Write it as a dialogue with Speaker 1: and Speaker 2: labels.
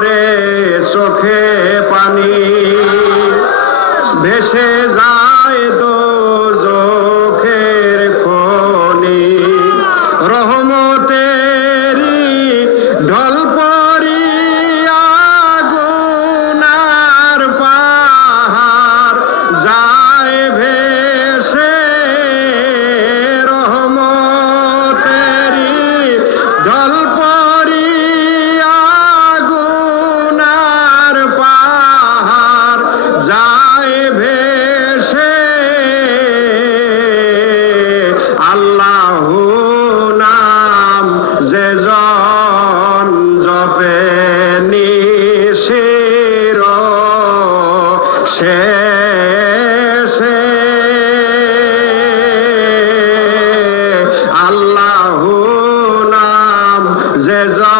Speaker 1: ঝরে চোখে পানি ভেসে যা নাম যে জন জপে নিশির সে আল্লাহ নাম যে জন